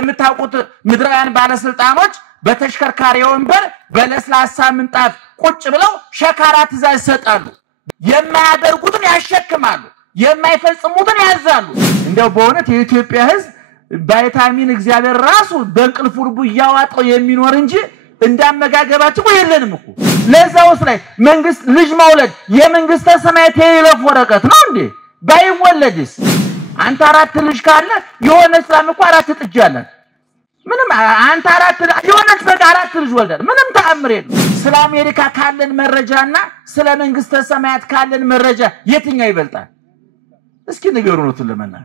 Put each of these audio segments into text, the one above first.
እንደምታውቁት ምድራውያን ባለስልጣኖች በተሽከርካሪ ወንበር በለስላሳ ምንጣፍ ቁጭ ብለው ሸካራ ትዕዛዝ ይሰጣሉ የማያደርጉትን ያሸክማሉ የማይፈጽሙትን ያዛሉ እንደው በእውነት የኢትዮጵያ ሕዝብ ቫይታሚን እግዚአብሔር ራሱ በእንቅልፉ ልቡ ያዋጣው የሚኖር እንጂ እንዳመጋገባቸው የለንም እኮ ለዛውስ ላይ መንግስት ልጅ መውለድ የመንግስተ ሰማያት የይለፍ ወረቀት ነው እንዴ ባይወለድስ አንተ አራት ልጅ ካለ የሆነ እስላም እኮ አራት ጥጅ ያለ ምንም አንተ አራት የሆነች በቃ አራት ልጅ ወልደር ምንም ተአምር የለም ስለ አሜሪካ ካለን መረጃና ስለ መንግስተ ሰማያት ካለን መረጃ የትኛው ይበልጣል እስኪ ንገሩት ለማና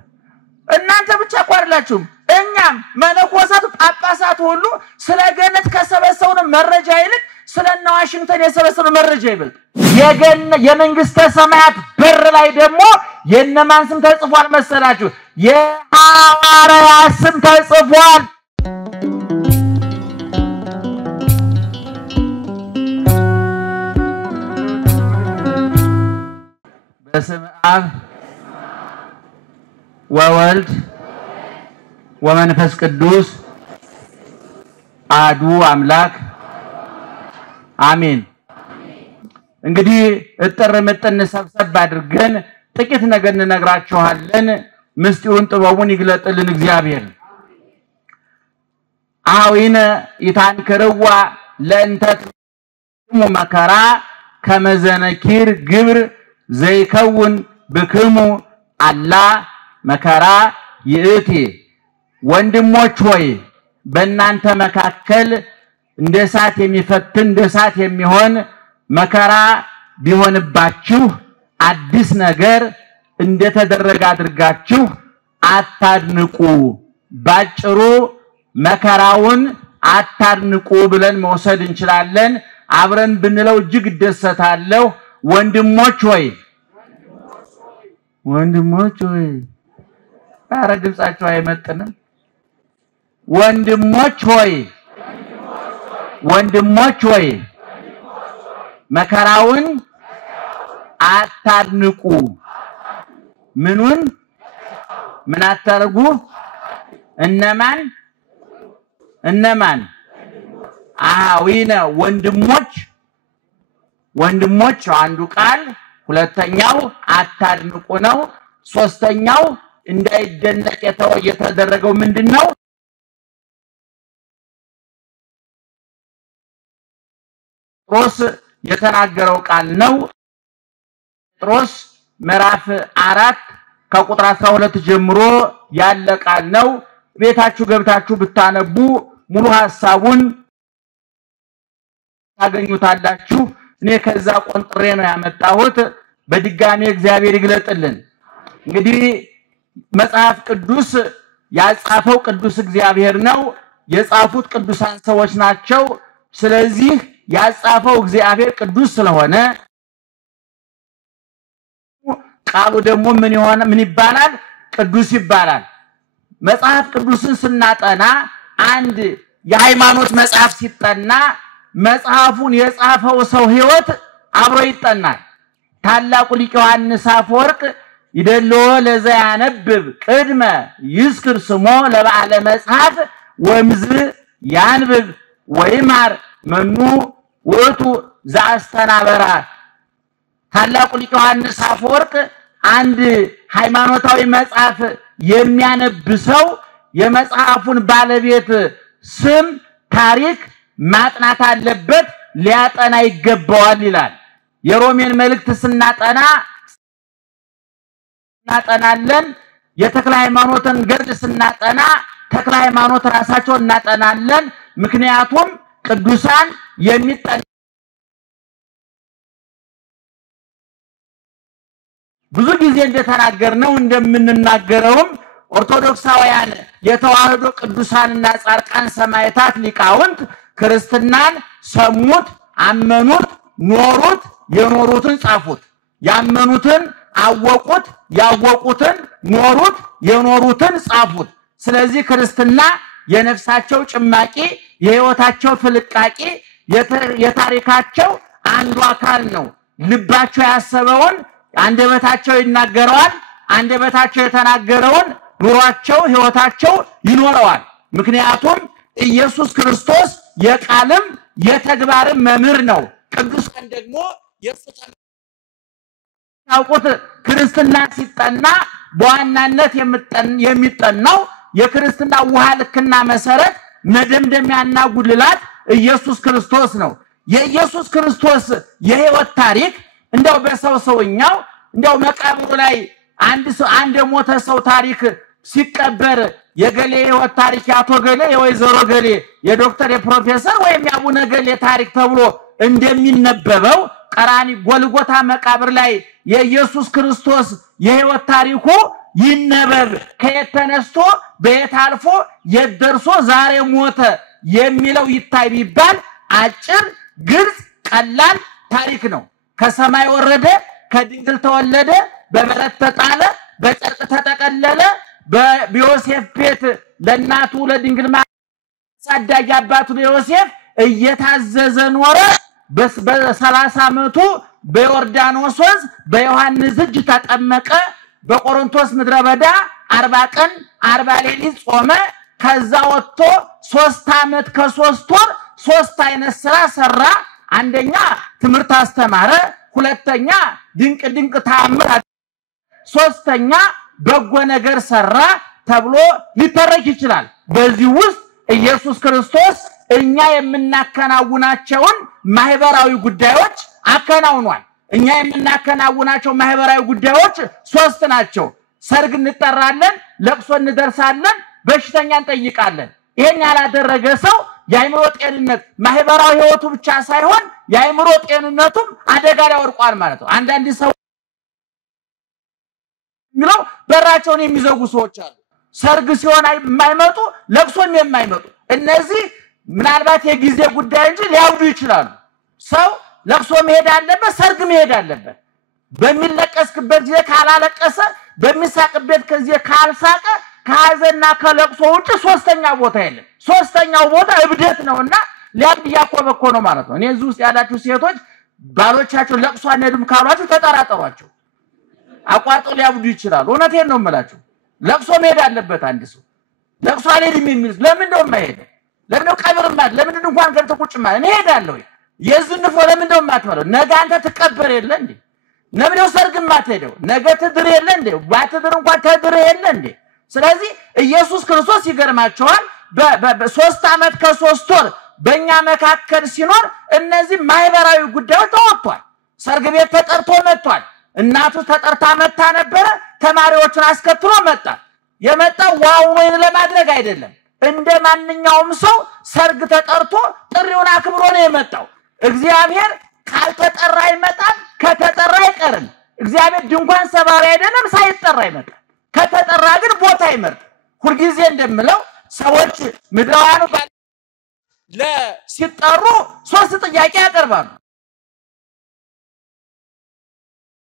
እናንተ ብቻ ቋርላችሁም እኛም መነኮሳቱ ጳጳሳቱ ሁሉ ስለ ገነት ከሰበሰውን መረጃ ይልቅ ስለና ዋሽንግተን የሰበሰውን መረጃ ይበልጥ የመንግስተ ሰማያት በር ላይ ደግሞ የነማን ስም ተጽፏል መሰላችሁ የሐዋርያት ስም ተጽፏል በስመ አብ ወወልድ ወመንፈስ ቅዱስ አሐዱ አምላክ አሜን እንግዲህ እጥር ምጥን ሰብሰብ አድርገን ጥቂት ነገር እንነግራችኋለን ምስጢሩን ጥበቡን ይግለጥልን እግዚአብሔር አዊነ ይታንከረዋ ለእንተት መከራ ከመዘነኪር ግብር ዘይከውን በክሙ አላ መከራ ይእቲ ወንድሞች ሆይ በእናንተ መካከል እንደሳት የሚፈትን እንደሳት የሚሆን መከራ ቢሆንባችሁ አዲስ ነገር እንደተደረገ አድርጋችሁ አታድንቁ ባጭሩ መከራውን አታድንቁ ብለን መውሰድ እንችላለን አብረን ብንለው እጅግ ደሰታለሁ ወንድሞች ሆይ አረ ድምጻችሁ አይመጥንም ወንድሞች ሆይ መከራውን አታድንቁ ምኑን ምን አታርጉ እነማን አዊነ ወንድሞች አንዱ ቃል ሁለተኛው አታድንቁ ነው ሶስተኛው እንዳይደነቅ የተደረገው ምንድነው ጴጥሮስ የተናገረው ቃል ነው ጴጥሮስ ምዕራፍ 4 ከቁጥር 12 ጀምሮ ያለ ቃል ነው ቤታችሁ ገብታችሁ ብታነቡ ሙሉ ሐሳቡን ታገኙታላችሁ እኔ ከዛ ቆንጥሬ ነው ያመጣሁት በድጋሚ እግዚአብሔር ይግለጥልን እንግዲህ መጽሐፍ ቅዱስ ያጻፈው ቅዱስ እግዚአብሔር ነው የጻፉት ቅዱሳን ሰዎች ናቸው ስለዚህ ያጻፈው እግዚአብሔር ቅዱስ ስለሆነ ቃሉ ደግሞ ምን ይባላል ቅዱስ ይባላል መጽሐፍ ቅዱስን ስናጠና አንድ የሃይማኖት መጽሐፍ ሲጠና መጽሐፉን የጻፈው ሰው ሕይወት አብሮ ይጠናል ታላቁ ሊቅ ዮሐንስ አፈወርቅ ይደሎ ለዛ ያነብብ ቅድመ ይስክር ስሞ ለበዓለ መጽሐፍ ወምዝ ያንብብ ወይማር መኑ ወቱ ዛስተናበራ ታላቁ ሊቅ ዮሐንስ አፈወርቅ አንድ ሃይማኖታዊ መጽሐፍ የሚያነብ ሰው የመጽሐፉን ባለቤት ስም ታሪክ ማጥናት አለበት ሊያጠና ይገባዋል ይላል የሮሜን መልእክት ስናጠናለን የተክለ ሃይማኖትን ገድል ስናጠና ተክለ ሃይማኖት ራሳቸው እናጠናለን ምክንያቱም ቅዱሳን ብዙ ጊዜ እንደተናገርነው እንደምንናገረውም ኦርቶዶክሳውያን የተዋህዶ ቅዱሳንና ጻድቃን ሰማዕታት ሊቃውንት ክርስትናን ሰሙት አመኑት ኖሩት የኖሩትን ጻፉት ያመኑትን አወቁት ያወቁትን ኖሩት የኖሩትን ጻፉት ስለዚህ ክርስትና የነፍሳቸው ጭማቂ የህይወታቸው ፍልቃቂ የታሪካቸው አንዱ አካል ነው ልባቸው ያሰበውን አንደበታቸው ይናገራል አንደበታቸው የተናገረውን ኑሯቸው ህይወታቸው ይኖረዋል ምክንያቱም ኢየሱስ ክርስቶስ የቃልም የተግባርም መምህር ነው ቅዱስ ቀን ደግሞ የፍታውቁት ክርስትና ሲጠና በዋናነት የሚጠናው የክርስትና ውሃ ልክና መሰረት መደምደሚያና ጉልላት ኢየሱስ ክርስቶስ ነው የኢየሱስ ክርስቶስ የሕይወት ታሪክ እንደው በሰውኛው እንደው መቃብሩ ላይ አንድ ሞተ ሰው ታሪክ ሲቀበር የገሌ ሕይወት ታሪክ ያቶ ገሌ የወይዘሮ ገሌ የዶክተር የፕሮፌሰር ወይም ያቡነ ገሌ ታሪክ ተብሎ እንደሚነበበው ቀራኒ ጎልጎታ መቃብር ላይ የኢየሱስ ክርስቶስ የሕይወት ታሪኩ ይነበብ ከየተነስቶ በየት አልፎ የደርሶ ዛሬ ሞተ የሚለው ይታይ ቢባል አጭር ግልጽ ቀላል ታሪክ ነው ከሰማይ ወረደ ከድንግል ተወለደ በበረት ተጣለ በጨርቅ ተጠቀለለ በዮሴፍ ቤት ለናቱ ለድንግል ማሳዳጊ አባቱ ለዮሴፍ እየታዘዘ ኖረ በ30 ዓመቱ በዮርዳኖስ ወንዝ በዮሐንስ እጅ ተጠመቀ በቆሮንቶስ ምድረ በዳ 40 ቀን 40 ሌሊት ጾመ ከዛ ወጥቶ 3 ዓመት ከ3 ወር 3 አይነት ስራ ሰራ አንደኛ ትምህርት አስተማረ ሁለተኛ ድንቅ ተአምር ሶስተኛ በጎ ነገር ሰራ ተብሎ ሊተረክ ይችላል በዚህ ውስጥ ኢየሱስ ክርስቶስ እኛ የምናከናውናቸውን ማህበራዊ ጉዳዮች አከናውኗል እኛ የምናከናውናቸው ማህበራዊ ጉዳዮች 3 ናቸው ሰርግ እንጠራለን ለቅሶ እንደርሳለን በሽተኛ እንጠይቃለን ይሄን ያላደረገ ሰው የአይምሮ ጤንነት ማህበራዊ ህይወቱ ብቻ ሳይሆን የአይምሮ ጤንነቱም አደጋ ላይ ወድቋል ማለት ነው አንዳንድ ሰው ነው በራቸውን የሚዘጉ ሰዎች አሉ ሰርግ ሲሆን የማይመጡ ለቅሶም የማይመጡ እነዚህ ምናልባት የጊዜ ጉዳይ እንጂ ሊያውዱ ይችላሉ ሰው ለቅሶ መሄድ አለበት ሰርግ መሄድ አለበት በሚለቀስበት ጊዜ ካላለቀሰ በሚሳቅበት ጊዜ ካልሳቀ ከሐዘንና ከለቅሶ ውጭ ሶስተኛ ቦታ የለም ሶስተኛው ቦታ እብደት ነውና ሊያብድ ያቆበኮ ነው ማለት ነው እኔ እዚህ ውስጥ ያላችሁ ሴቶች ባሎቻቸው ለቅሶ አንሄድም ካሏችሁ ተጠራጠሯቸው አቋርጦ ሊያብዱ ይችላል እውነቴን ነው የምላችሁ ለቅሶ መሄድ አለበት አንድ ሰው ለቅሶ አልሄድም የሚል ለምን ነው የማይሄደው ለምን ነው ቀብርማ ለምን ነው እንኳን ገብቶ ቁጭ ማለት እኔ ሄዳለሁ የዝንፎ ለምን ነው የማትመለው ነገ አንተ ትቀበር የለ እንዴ ለምን ነው ሰርግ የማትሄደው ነገ ትድር የለ እንዴ ባትድር እንኳን ተድር የለ እንዴ ስለዚህ ኢየሱስ ክርስቶስ ይገርማቸዋል በ3 ዓመት ከ3 ወር በእኛ መካከል ሲኖር እነዚህ ማህበራዊ ጉዳዮች ተወጥቷል ሰርግ ቤት ተጠርቶ መጥቷል እናቱ ተጠርታ መጣ ነበር ተማሪዎችን አስከትሎ መጣ የመጣው ዋው ወይን ለማድረግ አይደለም እንደ ማንኛውም ሰው ሰርግ ተጠርቶ ጥሪውን አክብሮ ነው የመጣው እግዚአብሔር ካልተጠራ ይመጣል ከተጠራ አይቀርም እግዚአብሔር ድንኳን ሰባሪ አይደለም ሳይጠራ ይመጣል ከተጠራ ግን ቦታ ይመርጥ ሁሉ ጊዜ እንደምለው ሰዎች ምድራውያኑ ለሲጠሩ 3 ጥያቄ ያቀርባሉ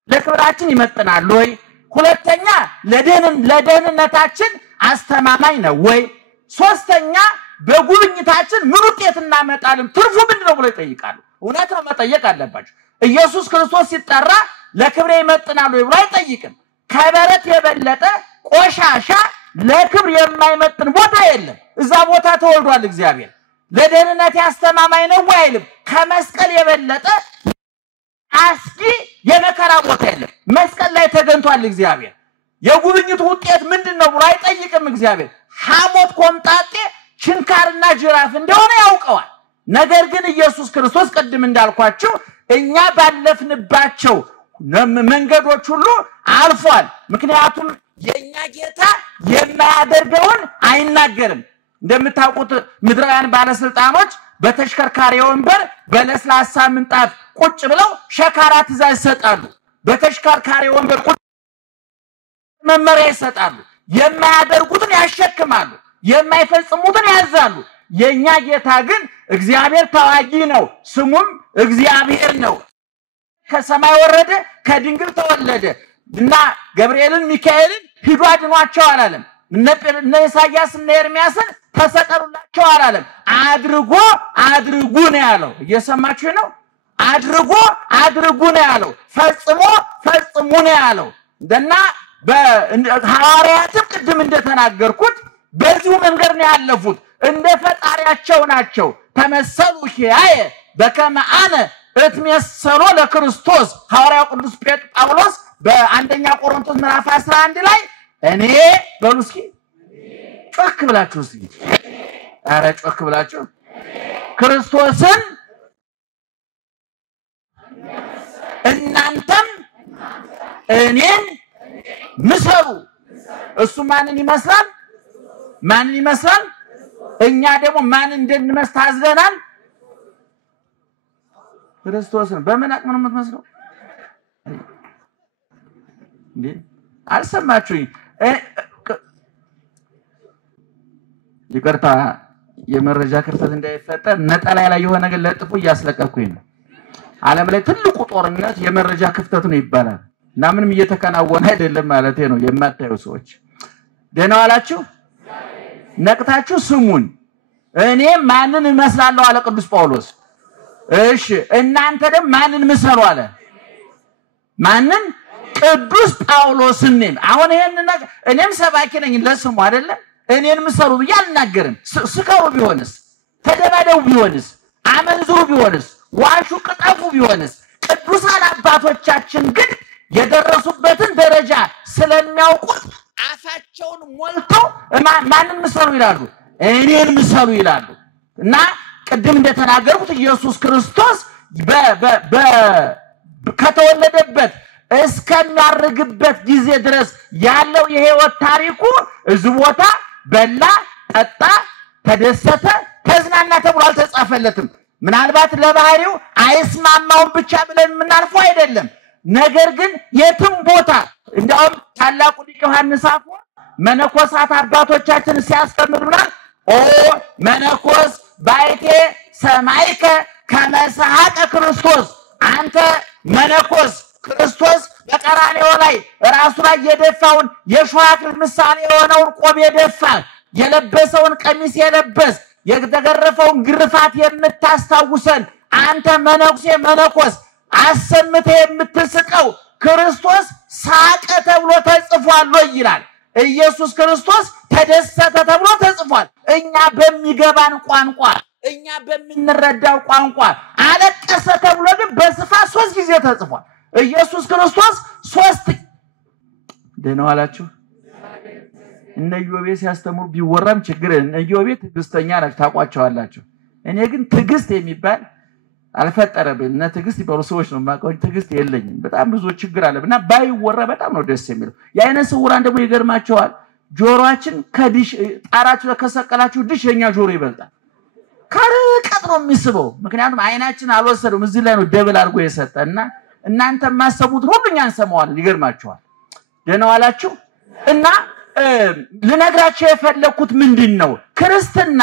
ለክብራችን ይመጥናል ወይ ሁለተኛ ለደህንነታችን አስተማማኝ ነው ወይ ሶስተኛ በጉብኝታችን ምን ውጤት እናመጣለን ትርፉ ምንድነው ብለው ይጠይቃሉ እውነት ነው መጠየቅ አለባቸው ኢየሱስ ክርስቶስ ሲጠራ ለክብሬ ይመጥናል ወይ ብሎ አይጠይቅም ከበረት የበለጠ ቆሻሻ ለክብር የማይመጥን ቦታ የለም እዛ ቦታ ተወልዷል እግዚአብሔር ለደህንነት ያስተማማኝ ነው ወይ አይልም ከመስቀል የበለጠ አስጊ የመከራ ቦታ የለም መስቀል ላይ ተገንቷል እግዚአብሔር የጉብኝቱ ውጤት ምንድነው ብሎ አይጠይቅም እግዚአብሔር ሐሞት ቆምጣጤ ችንካርና ጅራፍ እንደሆነ ያውቀዋል ነገር ግን ኢየሱስ ክርስቶስ ቀድም እንዳልኳችሁ እኛ ባለፍንባቸው መንገዶች ሁሉ አልፏል ምክንያቱም የኛ ጌታ የማያደርገውን አይናገርም እንደምታውቁት ምድራውያን ባለስልጣኖች በተሽከርካሪ ወንበር በለስላሳ ምንጣፍ ቁጭ ብለው ሸካራ ትእዛዝ ይሰጣሉ በተሽከርካሪ ወንበር ቁጭ መመሪያ ይሰጣሉ የማያደርጉትን ያሸክማሉ የማይፈጽሙትን ያዛሉ የኛ ጌታ ግን እግዚአብሔር ተዋጊ ነው ስሙም እግዚአብሔር ነው ከሰማይ ወረደ ከድንግል ተወለደ እና ገብርኤልን ሚካኤልን ሂዱ አድኗቸው አላለም እነ ኢሳይያስ እና ኤርሚያስን ተሰቀሉላቸው አላለም አድርጉ ነው ያለው እየሰማችሁ ነው አድርጉ ነው ያለው ፈጽሙ ነው ያለው እና በሐዋርያትም ቅድም እንደተናገርኩት በዚሁ መንገድ ነው ያለፉት እንደ ፈጣሪያቸው ናቸው ተመሰሉ ኪያየ በከመ አነ እትመሰሎ ለክርስቶስ ሐዋርያው ቅዱስ ጳውሎስ በአንደኛ ቆሮንቶስ ምዕራፍ 11 ላይ እኔ በሉስኪ ጮክ ብላችሁ እስኪ አረ ጮክ ብላችሁ ክርስቶስን እናንተም እኔን ምሰሉ እሱ ማንን ይመስላል እኛ ደግሞ ማን እንደንመስል ታዝለናል ክርስቶስን በምን አቅም ነው የምትመስለው እንዴ አልሰማችሁኝ ይቅርታ የመረጃ ክፍተት እንዳይፈጠር ነጠላ ላይ የሆነ ነገር ለጥፉ ያስለቀቅኩኝ ነው ዓለም ላይ ትልቁ ጦርነት የመረጃ ክፍተት ነው ይባላል እና ምንም እየተከናወነ አይደለም ማለት ነው የማታዩ ሰዎች ደህና ዋላችሁ ነቅታችሁ ስሙን እኔ ማንን እመስላለሁ አለ ቅዱስ ጳውሎስ እሺ እናንተ ደግሞ ማንን ምሰሉ አለ ማንን ቅዱስ ጳውሎስን ነኝ አሁን ይሄን እኔም ሰባኪ ነኝ ለስሙ አይደለ እኔን ምሰሉ ያልናገርን ስከሩ ቢሆንስ ተደባደው ቢሆንስ አመንዝሩ ቢሆንስ ዋሹ ቅጠፉ ቢሆንስ ቅዱሳን አባቶቻችን ግን የደረሱበትን ደረጃ ስለሚያውቁት አፋቸውን ሞልተው ማንን ምሰሉ ይላሉ እኔን ምሰሉ ይላሉ እና ቅድም እንደተናገርኩት ኢየሱስ ክርስቶስ ከተወለደበት እስከሚያርግበት ጊዜ ድረስ ያለው የሕይወት ታሪኩ እዚህ ቦታ በላ ጠጣ ተደሰተ ተዝናና ተብሎ አልተጻፈለትም ምናልባት ለባህሪው አይስማማውን ብቻ ብለን ምናልፈው አይደለም ነገር ግን የትም ቦታ እንደውም ታላቁ ሊቅ ዮሐንስ አፈወርቅ መነኮሳት አባቶቻችን ሲያስተምሩና ኦ መነኮስ ባይቴ ሰማይከ ከመሰሐቀ ክርስቶስ አንተ መነኮስ ክርስቶስ በቀራንዮ ላይ ራሱ ላይ የደፋውን የሾህ ምሳሌ የሆነውን ቆብ የደፋ የለበሰውን ቀሚስ የለበስ የተገረፈውን ግርፋት የምታስታውሰን አንተ መነኮስ አሰምተ የምትስቀው ክርስቶስ ሳቀ ተብሎ ተጽፏል ይላል ኢየሱስ ክርስቶስ ተደሰተ ተብሎ ተጽፏል እኛ በሚገባን ቋንቋ እኛ በሚንረዳው ቋንቋ አለቀሰ ተብሎ ግን በስፋት 3 ጊዜ ተጽፏል ኢየሱስ ክርስቶስ 3 ደህና ዋላችሁ እነ ኢዮቤ ሲያስተምሩ ቢወራም ችግር ኢዮቤ ትግስተኛ ናቸው ታቋቸዋላችሁ እኔ ግን ትግስት የሚባል አልፈጠረብኝ እና ትግስት ይባሉ ሰዎች ነው ማቀው ትግስት የለኝም በጣም ብዙ ችግር አለና ባይወራ በጣም ነው ደስ የሚለው ያይነ ስውራን ደግሞ ይገርማቸዋል ጆሮአችን ከዲሽ ጣራችሁ ከሰቀላችሁ ዲሽ የኛ ጆሮ ይበልጣል ከርቀት ነው የሚስበው ምክንያቱም አይናችን አልወሰደም እዚህ ላይ ነው ደብል አድርጎ የሰጠና እናንተ ማሰቡት ሁሉኛ እንሰማዋለን ይገርማቸዋል ደህና ዋላችሁ እና ልነግራችሁ የፈለኩት ምንድነው ክርስትና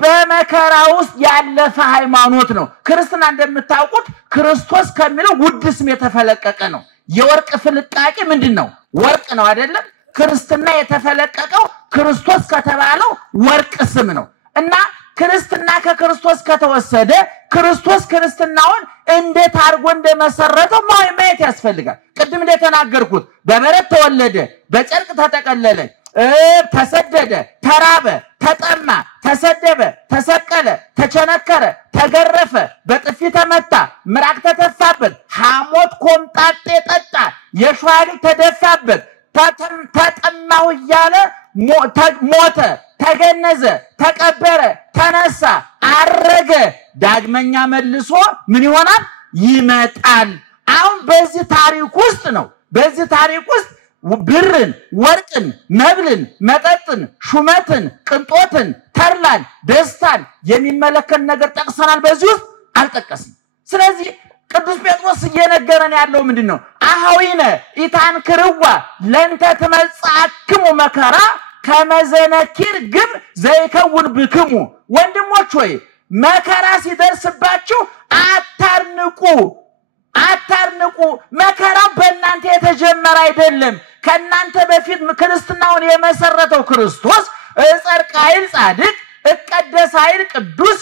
በመከራ ውስጥ ያለፈ ሃይማኖት ነው ክርስትና እንደምታውቁት ክርስቶስ ከሚለው ውድ ስም የተፈለቀቀ ነው የወርቅ ፍልቃቂ ምንድነው ወርቅ ነው አይደለም ክርስትና የተፈለቀቀው ክርስቶስ ከተባለው ወርቅ ስም ነው እና ክርስትና ከክርስቶስ ከተወሰደ ክርስቶስ ክርስትናውን እንዴት አርጎ እንደመሰረተው ማየት ያስፈልጋል ቅድም እንደተናገርኩት በበረት ተወለደ በጨርቅ ተጠቀለለ ተሰደደ ተራበ ተጠማ ተሰደበ ተሰቀለ ተቸነከረ ተገረፈ በጥፊ ተመታ ምራቅ ተተፋበት ሐሞት ኮምጣጤ ጠጣ የሾህ ተደፋበት ተጠማው ያለ ሞተ ተገነዘ ተቀበረ ተነሳ አረገ ዳግመኛ መልሶ ምን ይሆናል ይመጣል አሁን በዚህ ታሪክ ውስጥ ነው በዚህ ታሪክ ውስጥ ብርን ወርቅን መብልን መጠጥን ሹመትን ቅንጦትን ተርላን ደስታን የሚመለከት ነገር ጠቅሰናል በዚህ ውስጥ አልጠቀስም ስለዚህ ቅዱስ ጴጥሮስ እየነገረን ያለው ምንድነው አሃዊነ ኢታንክርዋ ለንተ ተመጻክሙ መከራ ከመዘነኪር ግብ ዘይከውን ብክሙ ወንድሞች ሆይ መከራ ሲደርስባችሁ አታርንቁ መከራው በእናንተ የተጀመረ አይደለም ከናንተ በፊት ክርስትናውን የመሰረተው ክርስቶስ ጸርቃይል ጻድቅ እቀደሳይል ቅዱስ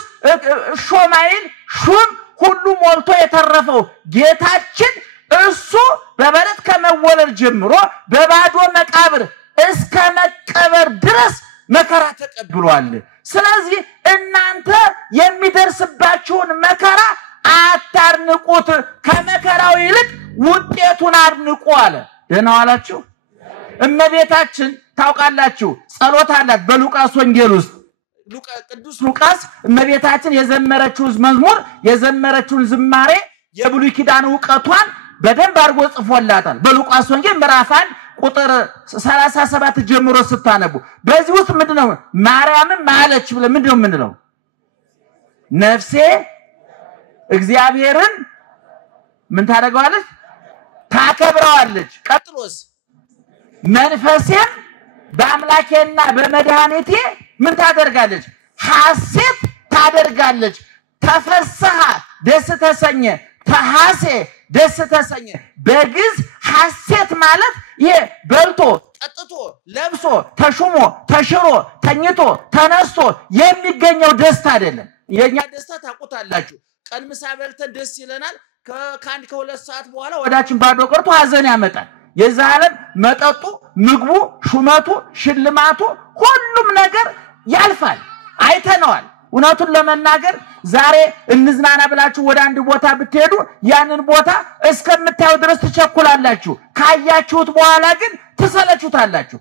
ሾማይል ሹም ሁሉ ሞልቶ የተረፈው ጌታችን እሱ በበረት ከመወለድ ጀምሮ በባዶ መቃብር እስከ መቀበር ድረስ መከራ ተቀብሏል ስለዚህ እናንተ የሚደርስባችሁን መከራ አታርንቁት ከመከራው ይልቅ ውጤቱን አድንቁ አለ ደህና ዋላችሁ እመቤታችን ታውቃላችሁ ጸሎት አላት በሉቃስ ወንጌል ውስጥ ቅዱስ ሉቃስ እመቤታችን የዘመረችው መዝሙር የዘመረችውን ዝማሬ የብሉይ ኪዳን ዕውቀቷን በደንብ አድርጎ ጽፎላታል በሉቃስ ወንጌል ምዕራፍ 1 ቁጥር 37 ጀምሮ ስታነቡ በዚህ ውስጥ ምንድነው ማርያም ማለች ብለ ምንድነው ምንለው ነፍሴ እግዚአብሔርን ምን ታደርገዋለች ታከብረዋለች ቀጥሎስ መንፈሴም በአምላኬና በመድኃኒቴ ምን ታደርጋለች ሐሴት ታደርጋለች ተፈስሐ ደስ ተሰኘ ተሐሴ ደስ ተሰኘ በግዝ ሐሴት ማለት ይሄ በልቶ ጠጥቶ ለብሶ ተሹሞ ተሽሮ ተኝቶ ተነስቶ የሚገኘው ደስታ አይደለም የኛ ደስታ ታቆታላችሁ ቀን ምሳ በልተን ደስ ይለናል ከአንድ ከሁለት ሰዓት በኋላ ወዳችን ባዶ ቀርቶ ሐዘን ያመጣል የዛለም መጠጡ ምግቡ ሹመቱ ሽልማቱ ሁሉም ነገር ያልፋል አይተነዋል እውነቱን ለመናገር ዛሬ እንዝናና ብላችሁ ወደ አንድ ቦታ ብትሄዱ ያንን ቦታ እስከምታዩ ድረስ ተቸኩላላችሁ ካያችሁት በኋላ ግን ተሰለቹታላችሁ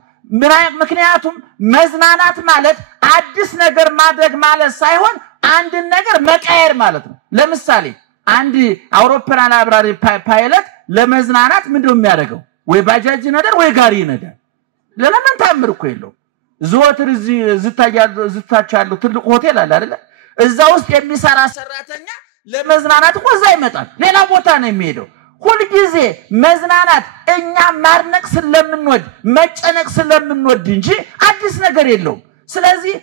ምክንያቱም መዝናናት ማለት አዲስ ነገር ማድረግ ማለት ሳይሆን አንድ ነገር መቀየር ማለት ነው ለምሳሌ አንድ አውሮፕላን አብራሪ ፓይለት ለመዝናናት ምንድነው የሚያደርገው ወይ ባጃጅ ነበር ወይ ጋሪ ነበር ለምን ታምር እኮ የለው ዞትር ዝታቻሉ ትልቅ ሆቴል አለ አይደል እዛ ውስጥ የሚሰራ ሰራተኛ ለመዝናናት እኮ እዛ ይመጣል ሌላ ቦታ ነው የሚሄደው ሁሉ ጊዜ መዝናናት እኛ ማርነቅ ስለምንወድ መጨነቅ ስለምንወድ እንጂ አዲስ ነገር የለው ስለዚህ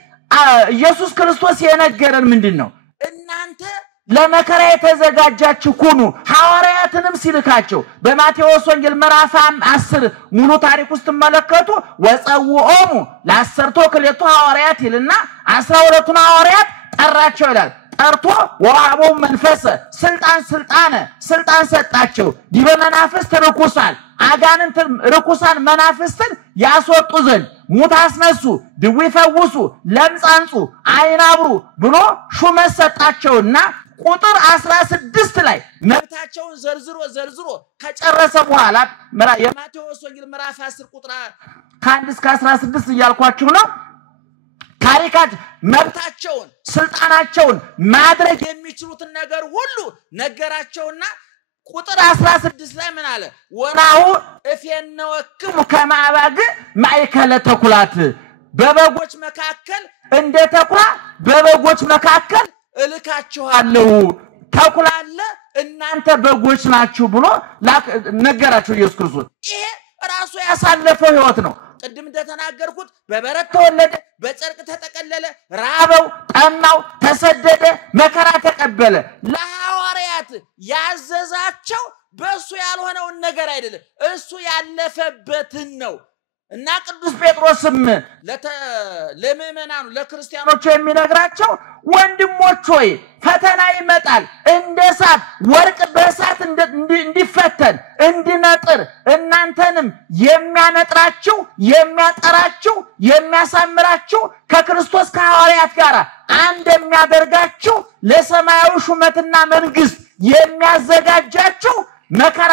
ኢየሱስ ክርስቶስ የነገረን ምንድነው እናንተ ለመከራ የተዘጋጃችሁ ኩኑ ሐዋርያትንም ሲልካቸው በማቴዎስ ወንጌል ምዕራፍ 10 ሙሉ ታሪክ ውስጥ ተመለከቱ ወጸውኦሙ ለአሰርቶ ክሌቱ ሐዋርያት ይልና 12 ሐዋርያት ጠራቸው ይላል ጠርቶ ወአቦ መንፈስ ስልጣን ሰጣቸው ዲበ መናፍስት ርኩሳን አጋንንት ርኩሳን መናፍስትን ያስወጡ ዘንድ ሙት አስነሱ ድዊ ፈውሱ ለምጻንጹ አይናብሩ ብሎ ሹመት ሰጣቸውና ቁጥር 16 ላይ መብታቸውን ዘርዝሮ ከጨረሰ በኋላ የማቴዎስ ወንጌል ምዕራፍ 10 ቁጥር 1 እስከ 16 ይያልኳችሁ ነው ታሪካት መብታቸውን ስልጣናቸውን ማድረግ የሚችሉትን ነገር ሁሉ ነገራቸውና ቁጥር 16 ላይ ምን አለ ወናሁ እፈነወክሙ ከማባግ ማይከለ ተኩላት በበጎች መካከል እንደ ተኩላ በበጎች መካከል እልካችኋለሁ ተኩላለ እናንተ በጎች ናችሁ ብሎ ነገራቸው ኢየሱስ ክርስቶስ ይሄ ራሱ ያሳለፈው ህይወት ነው ቅድም እንደተናገርኩት በበረት ተወለደ በጨርቅ ተጠቀለለ ራበው ጠማው ተሰደደ መከራ ተቀበለ ለሐዋርያት ያዘዛቸው በሱ ያልሆነውን ነገር አይደለም እሱ ያለፈበትን ነው እና ቅዱስ ጴጥሮስም ለምእመናኑ ለክርስቲያኖች የሚነግራቸው ወንድሞች ሆይ ፈተና ይመጣል እንደሳት ወርቅ በእሳት እንዲፈተን እንዲነጥር እናንተንም የሚያነጥራችሁ የሚያጠራችሁ የሚያሳምራችሁ ከክርስቶስ ከሐዋርያት ጋር አንድ የሚያደርጋችሁ ለሰማያዊ ሹመትና መንግስት የሚያዘጋጃችሁ መከራ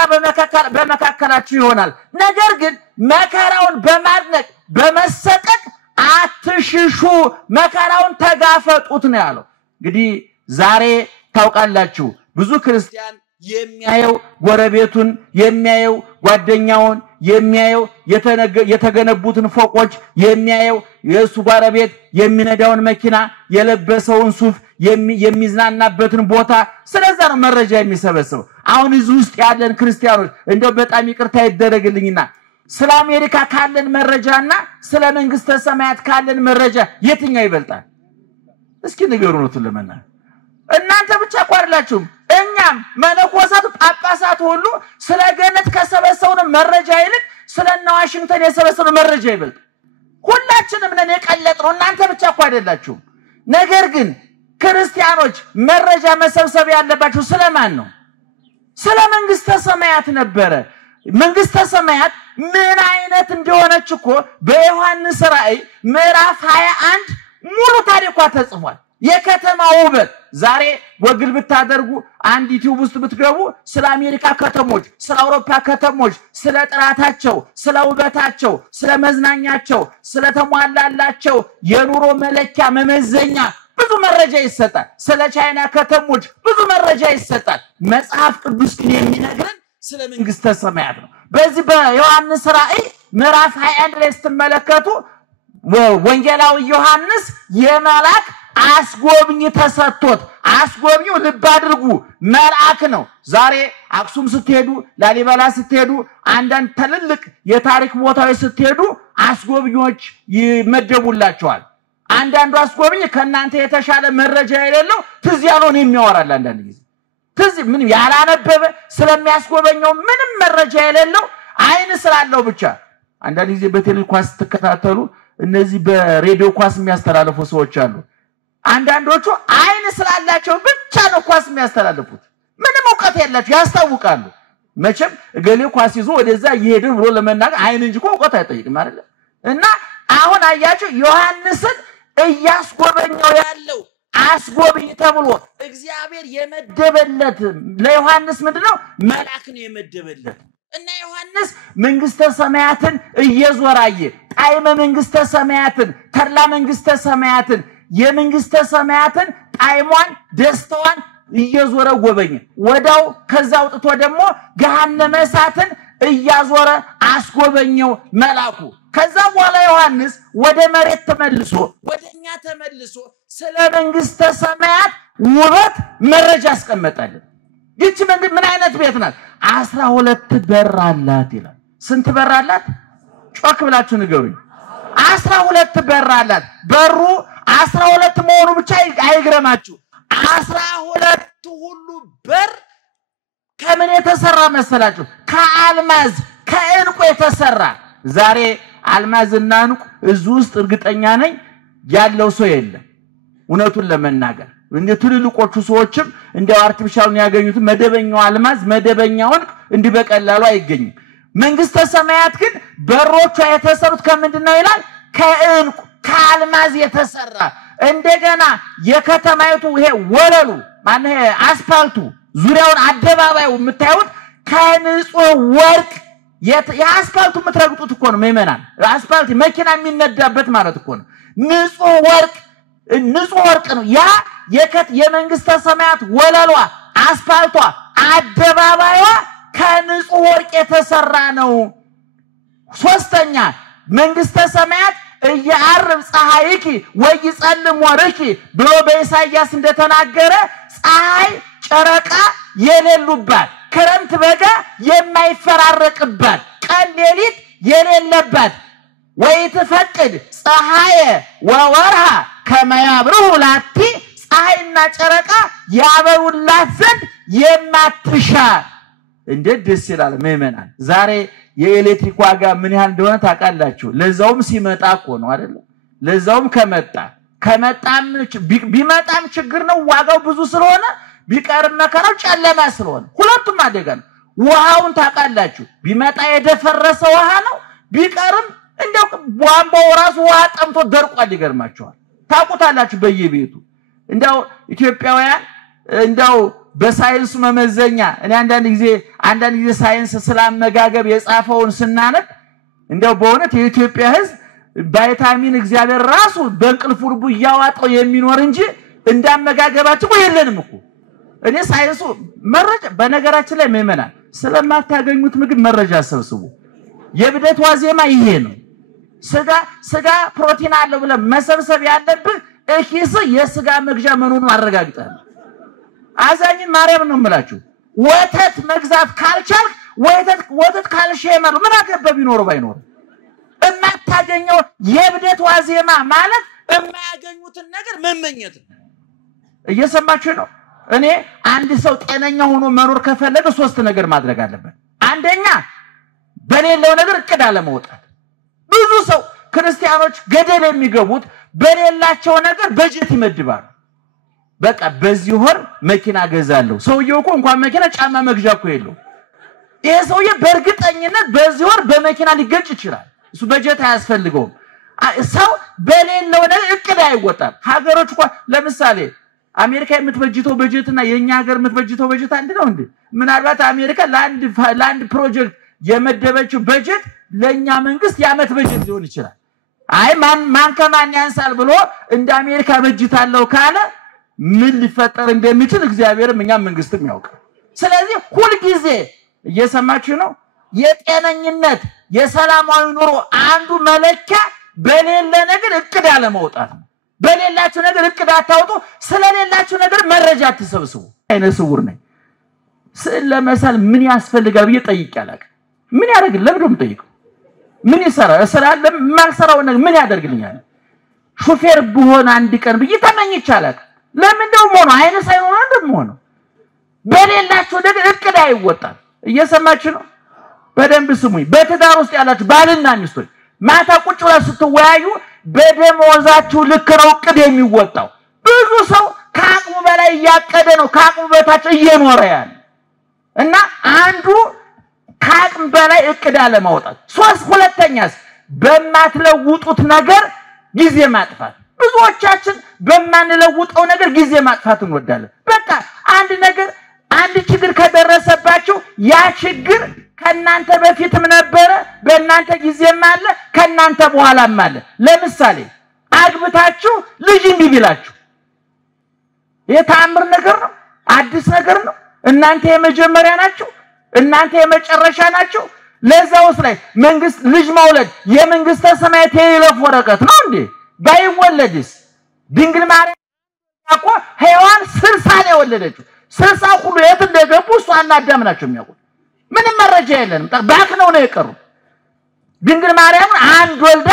በመካከላችሁ ይሆናል ነገር ግን መከራውን በማድነቅ በመሰቀቅ አትሽሹ መከራውን ተጋፈጡት ነው ያለው እንግዲህ ዛሬ ታውቃላችሁ ብዙ ክርስቲያን የሚያየው ጎረቤቱን የሚያየው ጓደኛውን የሚያየው የተገነቡትን ፎቆች የሚያየው የሱ ጎረቤት የሚነዳውን መኪና የለበሰውን ሱፍ የሚዝናናበትን ቦታ ስለዛ ነው መረጃ የሚሰበስበው አሁን እዚህ ውስጥ ያለን ክርስቲያኖች እንደው በጣም ይቅርታ ይደረግልኝና ስለ አሜሪካ ካለን መረጃና ስለ መንግስተ ሰማያት ካለን መረጃ የትኛው ይበልጣል እስኪ ንገሩን ለማና እናንተ ብቻ ቋርላችሁም እኛም መነኮሳቱ ጳጳሳቱ ሁሉ ስለ ገነት ከሰበሰቡን መረጃ ይልቅ ስለና ዋሽንግተን የሰበሰቡን መረጃ ይበልጥ ሁላችንም ነን የቀለጥነው እናንተ ብቻ ቋርላችሁ ነገር ግን ክርስቲያኖች መረጃ መሰብሰብ ያለባችሁ ስለማን ነው ስለ መንግስተ ሰማያት ነበረ መንግስተ ሰማያት ምን አይነት እንደሆነች እኮ በዮሐንስ ራእይ ምዕራፍ 21 ሙሉ ታሪኳ ተጽፏል። የከተማው ውበት ዛሬ ወግል ብታደርጉ አንድ ዩቲዩብ ውስጥ ብትገቡ ስለ አሜሪካ ከተሞች፣ ስለ አውሮፓ ከተሞች፣ ስለ ጥራታቸው፣ ስለ ውበታቸው፣ ስለ መዝናኛቸው፣ ስለ ተሟላላቸው የኑሮ መለኪያ መመዘኛ ብዙ መረጃ ይሰጣል። ስለ ቻይና ከተሞች ብዙ መረጃ ይሰጣል። መጽሐፍ ቅዱስ ግን የሚነግረን ስለ መንግስተ ሰማያት ነው። በዚህ በዮሐንስ ራእይ ምዕራፍ 21 ላይ ስትመለከቱ ወንጌላዊ ዮሐንስ የመላክ አስጎብኝ ተሰጥቶት አስጎብኙ ልብ አድርጉ መልአክ ነው። ዛሬ አክሱም ስትሄዱ ላሊበላ ስትሄዱ አንዳንድ ትልልቅ የታሪክ ቦታዎች ስትሄዱ አስጎብኞች ይመደቡላቸዋል። አንዳንዱ አስጎብኝ ከናንተ የተሻለ መረጃ የሌለው ትዝ ያለውን የሚያወራል። አንዳንድ ጊዜ ትዝ ምንም ያላነበበ ስለሚያስጎበኘው ምንም መረጃ የሌለው አይን ስላለው ብቻ። አንዳንድ ጊዜ በቴሌቪዥን ኳስ ተከታተሉ እነዚህ በሬዲዮ ኳስ የሚያስተላልፉ ሰዎች አሉ። አንዳንዶቹ አይን ስላላቸው ብቻ ነው ኳስ የሚያስተላልፉት። ምንም ዕውቀት የላቸው ያስታውቃሉ። መቼም እገሌ ኳስ ይዞ ወደዛ ይሄድን ብሎ ለመናገር አይን እንጂ ዕውቀት አይጠይቅም አይደል? እና አሁን አያችሁ ዮሐንስን እያስጎበኘው ያለው አስጎብኝ ተብሎ እግዚአብሔር የመደበለት ለዮሐንስ ምንድነው መልአክ ነው የመደበለት። እና ዮሐንስ መንግስተ ሰማያትን እየዞራየ ጣዕመ መንግስተ ሰማያትን ተድላ መንግስተ ሰማያትን የመንግስተ ሰማያትን ጣዕሟን ደስታዋን እየዞረ ጎበኘ። ወዳው ከዛ አውጥቶ ደግሞ ገሃነመ እሳትን እያዞረ አስጎበኘው መልአኩ። ከዛ በኋላ ዮሐንስ ወደ መሬት ተመልሶ ወደኛ ተመልሶ ስለ መንግስተ ሰማያት ውበት መረጃ አስቀመጠልን። ይህች መንግስት ምን አይነት ቤት ናት? 12 በር አላት ይላል። ስንት በር አላት? ጮክ ብላችሁ ንገሩኝ። 12 በር አላት። በሩ 12 መሆኑ ብቻ አይግረማችሁ። 12 ሁሉ በር ከምን የተሰራ መሰላችሁ? ከአልማዝ ከዕንቁ የተሰራ። ዛሬ አልማዝና ዕንቁ እዚህ ውስጥ እርግጠኛ ነኝ ያለው ሰው የለም። እውነቱን ለመናገር እንደ ትልልቆቹ ሰዎችም እንደው አርቲፊሻልን ያገኙት መደበኛው አልማዝ መደበኛው ዕንቁ እንዲህ በቀላሉ አይገኝም። መንግስተ ሰማያት ግን በሮቿ የተሰሩት ከምንድነው ይላል? ከዕንቁ ከአልማዝ የተሰራ። እንደገና የከተማይቱ ይሄ ወለሉ ማነው አስፋልቱ ዙሪያውን አደባባዩ የምታዩት ከንጹህ ወርቅ የአስፋልቱ የምትረግጡት እኮ ነው መይመናን። አስፋልት መኪና የሚነዳበት ማለት እኮ ነው። ንጹህ ወርቅ ነው። ያ የመንግስተ ሰማያት ወለሏ አስፋልቷ አደባባይዋ ከንጹህ ወርቅ የተሰራ ነው። ሶስተኛ መንግስተ ሰማያት እያርብ ፀሐይኪ ወይጸልም ወርቂ ብሎ በኢሳይያስ እንደተናገረ ፀሐይ ጨረቃ የሌሉባት ክረምት በጋ የማይፈራረቅባት ቀን ሌሊት የሌለባት ወይትፈቅድ ፀሐይ ወወርሃ ከመያብሩ ላቲ ፀሐይና ጨረቃ ያበሩላት ዘንድ የማትሻ። እንዴት ደስ ይላል ምእመናን። ዛሬ የኤሌክትሪክ ዋጋ ምን ያህል እንደሆነ ታውቃላችሁ? ለዛውም ሲመጣ እኮ ነው አይደል? ለዛውም ከመጣም ቢመጣም ችግር ነው ዋጋው ብዙ ስለሆነ ቢቀርም መከራው ጨለማ ስለሆነ ሁለቱም አደጋ ነው። ውሃውን ታውቃላችሁ? ቢመጣ የደፈረሰ ውሃ ነው፣ ቢቀርም እንደው ቧንቧው ራሱ ውሃ ጠምቶ ደርቋል። ይገርማችኋል። ታውቁታላችሁ በየቤቱ። እንደው ኢትዮጵያውያን እንደው በሳይንስ መመዘኛ እኔ አንዳንድ ጊዜ ሳይንስ ስላመጋገብ የጻፈውን ስናነብ እንደው በእውነት የኢትዮጵያ ሕዝብ ቫይታሚን እግዚአብሔር ራሱ በእንቅልፉ ልቡ ያዋጣው የሚኖር እንጂ እንዳመጋገባችሁ የለንም እኮ። እኔ ሳይንሱ መረጃ በነገራችን ላይ መመናል ስለማታገኙት ምግብ መረጃ ሰብስቡ። የብደት ዋዜማ ይሄ ነው። ስጋ ፕሮቲን አለው ብለ መሰብሰብ ያለብህ እኪስ የስጋ መግዣ መኖሩን አረጋግጠህ። አዛኝን ማርያም ነው የምላችሁ። ወተት መግዛት ካልቻልክ ወተት ካልሸመሉ ምን አገባብ ይኖር ባይኖር እማታገኘው የብደት ዋዜማ ማለት የማያገኙትን ነገር መመኘት ነው። እየሰማችሁ ነው? እኔ አንድ ሰው ጤነኛ ሆኖ መኖር ከፈለገ 3 ነገር ማድረግ አለበት። አንደኛ በሌለው ነገር እቅድ አለመውጣት። ብዙ ሰው ክርስቲያኖች ገደል የሚገቡት በሌላቸው ነገር በጀት ይመድባሉ። በቃ በዚህ ወር መኪና ገዛለሁ። ሰውየው እኮ እንኳን መኪና ጫማ መግዣ እኮ የለው። ይሄ ሰውዬ በእርግጠኝነት በዚህ ወር በመኪና ሊገጭ ይችላል እሱ በጀት አያስፈልገውም ሰው በሌለው ነገር እቅድ አይወጣም ሀገሮች እንኳን ለምሳሌ አሜሪካ የምትበጅተው በጀትና የኛ ሀገር የምትበጅተው በጀት አንድ ነው እንዴ ምናልባት አሜሪካ ላንድ ፕሮጀክት የመደበችው በጀት ለኛ መንግስት ያመት በጀት ሊሆን ይችላል አይ ማን ከማን ያንሳል ብሎ እንደ አሜሪካ በጅታለው ካለ ምን ሊፈጠር እንደሚችል እግዚአብሔርም እኛ መንግስትም ያውቃል ስለዚህ ሁሉ ጊዜ እየሰማችሁ ነው የጤነኝነት የሰላማዊ ኑሮ አንዱ መለኪያ በሌለ ነገር እቅድ ያለ ማውጣት ነው በሌላችሁ ነገር እቅድ አታውጡ ስለሌላችሁ ነገር መረጃ አትሰብስቡ አይነ ስውር ነኝ ስለመሰል ምን ያስፈልጋል በየጠይቃለህ ምን ያደርግልህ ለምንድነው ጠይቀው ምን ይሰራ እስራለ ማልሰራው ነገር ምን ያደርግልኛል ሹፌር በሆነ አንድ ቀን በየተመኝ ይቻላል ለምንድነው ሆኖ አይነ ሳይሆን እንደሆነ በሌላችሁ ነገር እቅድ አይወጣም እየሰማችሁ ነው በደንብ ስሙኝ በትዳር ውስጥ ያላችሁ ባልና ሚስቶች ማታ ቁጭ ብላችሁ ስትወያዩ በደሞዛችሁ ልክ ነው እቅድ የሚወጣው ብዙ ሰው ከአቅሙ በላይ ያቀደ ነው ከአቅሙ በታች እየኖረ ያለ እና አንዱ ከአቅም በላይ እቅድ አለ ማውጣት ሁለተኛስ በማትለውጡት ነገር ጊዜ ማጥፋት ብዙዎቻችን በማንለውጠው ነገር ጊዜ ማጥፋት እንወዳለን በቃ አንድ ችግር ከደረሰባችሁ ያ ችግር ከናንተ በፊትም ነበር በእናንተ ጊዜም አለ ከናንተ በኋላም አለ ለምሳሌ አግብታችሁ ልጅ እንዲብላችሁ የታምር ነገር ነው አዲስ ነገር ነው እናንተ የመጀመሪያ ናችሁ እናንተ የመጨረሻ ናችሁ ለዛውስ ላይ መንግስት ልጅ መውለድ የመንግስተ ሰማያት የይለፍ ወረቀት ነው እንዴ ባይወለድስ ድንግል ማርያም እኮ ሔዋን 60 ነው የወለደችው 60 ሁሉ የት እንደገቡ እሷና አዳም ናቸው የሚያውቁት ምንም መረጃ የለንም ባክነው ነው የቀሩ ድንግል ማርያም አንድ ወልዳ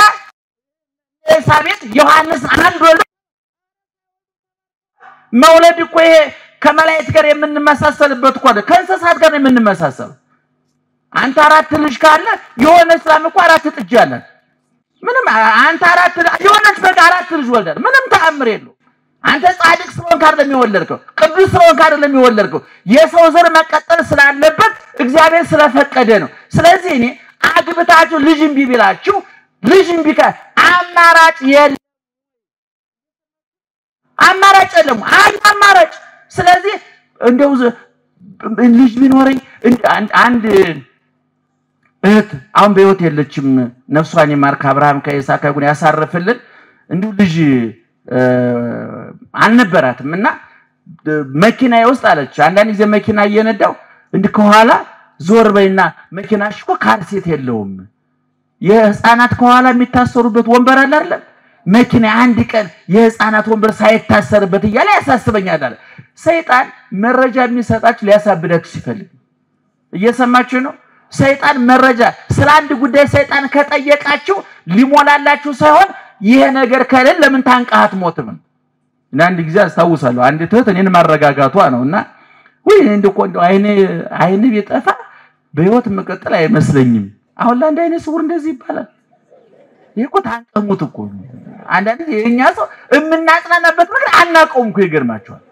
ኤልሳቤጥ ዮሐንስ አንድ ወልዳ መውለድ እኮ ይሄ ከመላእክት ጋር የምንመሳሰልበት እኮ ነው ከእንስሳት ጋር የምንመሳሰል አንተ አራት ልጅ ካለ የሆነ እስላም እኮ አራት ጥጅ አለ ምንም አንተ አራት የሆነች በቃ አራት ልጅ ወልዳ ምንም ተአምር የለው አንተ ጻድቅ ስለሆንክ አይደለም የወለድከው ቅዱስ ስለሆንክ አይደለም የወለድከው የሰው ዘር መቀጠል ስላለበት እግዚአብሔር ስለፈቀደ ነው ስለዚህ እኔ አግብታችሁ ልጅም ቢብላችሁ ልጅም ቢካ አማራጭ የለም አማራጭ ስለዚህ እንደው ልጅ ቢኖርኝ አንድ እህት አሁን በህይወት የለችም ነፍሷን ይማርክ አብርሃም ከይስሐቅ ጋር ያሳረፈልን እንደው ልጅ አልነበራትምና መኪና ውስጥ አለች አንዳንድ ጊዜ መኪና እየነዳው ከኋላ ዞር በይና መኪናሽ እኮ ካርሴት የለውም የህፃናት ከኋላ የሚታሰሩበት ወንበር አለ አይደል መኪና አንድ ቀን የህፃናት ወንበር ሳይታሰርበት ይያለ ያሳስበኛል አለ ሰይጣን መረጃ የሚሰጣችሁ ሊያሳብዳችሁ ሲፈልግ እየሰማችሁ ነው ሰይጣን መረጃ ስለ አንድ ጉዳይ ሰይጣን ከጠየቃችሁ ሊሞላላችሁ ሳይሆን ይሄ ነገር ከሌለ ለምን ታንቃት ሞትም አንድ ጊዜ አስተዋውሳለሁ አንድ እህት እኔን ማረጋጋቷ ነውና ወይ እንደኮ አይኔ ቢጠፋ በህይወት መቀጠል አይመስለኝም አሁን ለአንድ አይነ ስውር እንደዚህ ይባላል ይሄ ታንቀሙት እኮ አንዳንዴ የኛ ሰው እምናጽናናበት ነገር አናቀውም እኮ ይገርማችኋል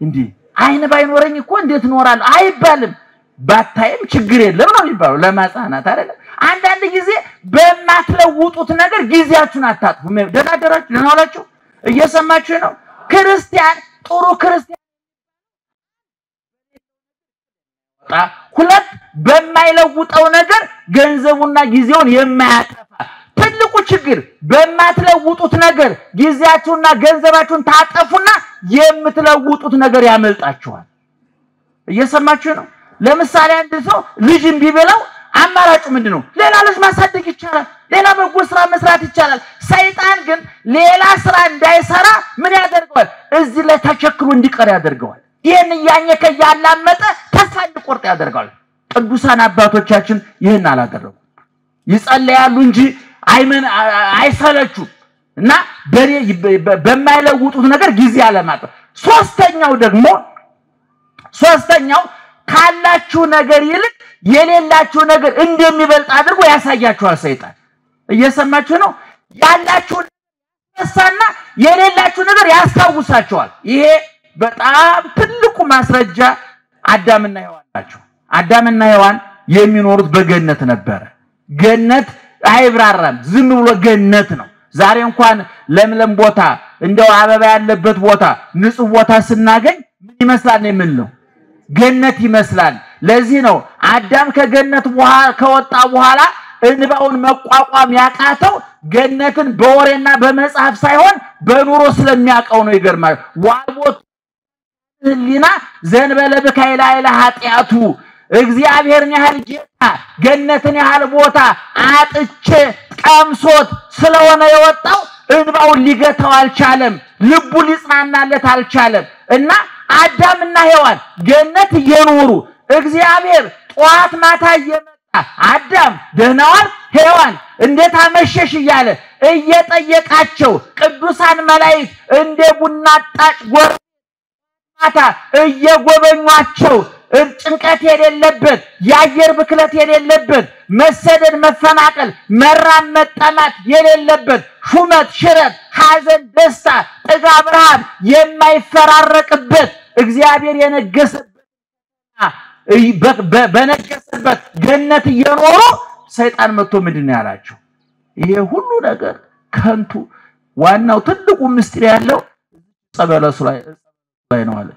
እንዴ አይነ ባይኖረኝ እኮ እንዴት ኖራለሁ አይባልም ባታይም ችግር የለም ነው የሚባለው ለማጽናናት አይደል አንዳንድ ጊዜ በማትለውጡት ነገር ጊዜያችሁን አታጥፉ ደጋደራችሁ ለናላችሁ እየሰማችሁ ነው ክርስቲያን ጥሩ ክርስቲያን ሁለት በማይለውጠው ነገር ገንዘቡና ጊዜውን የማያጠፋ ትልቁ ችግር በማትለውጡት ነገር ጊዜያችሁና ገንዘባችሁን ታጠፉና የምትለውጡት ነገር ያመልጣችኋል እየሰማችሁ ነው ለምሳሌ አንድ ሰው ልጅ ቢበላው አማራጭ ምንድነው ሌላ ልጅ ማሳደግ ይቻላል ሌላ በጎ ስራ መስራት ይቻላል ሰይጣን ግን ሌላ ስራ እንዳይሰራ ምን ያደርጋል እዚህ ላይ ተቸክሎ እንዲቀር ያደርጋል ይሄን ያኘከ ያላመጠ ተስፋ እንዲቆርጥ ያደርጋል ቅዱሳን አባቶቻችን ይሄን አላደረጉ ይጸልያሉ እንጂ አይሰለቹ እና በማይለውጡት ነገር ጊዜ አለማጥፋት ሶስተኛው ካላችሁ ነገር ይልቅ የሌላችሁ ነገር እንደሚበልጥ አድርጎ ያሳያችኋል ሰይጣን እየሰማችሁ ነው ያላችሁ ተሳና የሌላችሁ ነገር ያስታውሳችኋል ይሄ በጣም ትልቁ ማስረጃ አዳምና ሔዋን ናቸው አዳምና ሔዋን የሚኖሩት በገነት ነበር ገነት አይብራራም ዝም ብሎ ገነት ነው ዛሬ እንኳን ለምለም ቦታ እንደው አበባ ያለበት ቦታ ንጹህ ቦታ ስናገኝ ምን ይመስላል ነው ገነት ይመስላል ለዚህ ነው አዳም ከገነት ከወጣ በኋላ እንባውን መቋቋም ያቃተው ገነትን በወሬና በመጽሐፍ ሳይሆን በኑሮ ስለሚያቀው ነው ይገርማል ዋልቦት ሊና ዘንበለ በካይላ ኢላ ኃጢያቱ እግዚአብሔርን ያህል ጌታ ገነትን ያህል ቦታ አጥቼ ቀምሶት ስለሆነ የወጣው እንባውን ሊገታው አልቻለም ልቡ ሊጽናናለት አልቻለም እና አዳምና ሔዋን ገነት የኖሩ እግዚአብሔር ጧት ማታ የመጣ አዳም ደህናዋል ሔዋን እንዴት አመሸሽ ይያለ እየጠየቃቸው ቅዱሳን መላእክት እንደ ቡና ጣጭ ጎርማታ እየጎበኟቸው ጭንቀት የሌለበት የአየር ብክለት የሌለበት መሰደድ መፈናቀል መራም መጠማት የሌለበት ሹመት ሽረት ሐዘን ደስታ ጥጋብ ረሃብ የማይፈራረቅበት እግዚአብሔር የነገሰበት በነገሰበት ገነት እየኖሩ ሰይጣን መጥቶ ምንድነው ያላቸው ይሄ ሁሉ ነገር ከንቱ ዋናው ትልቁ ምስጢር ያለው ጸበለሱ ላይ ነው አለ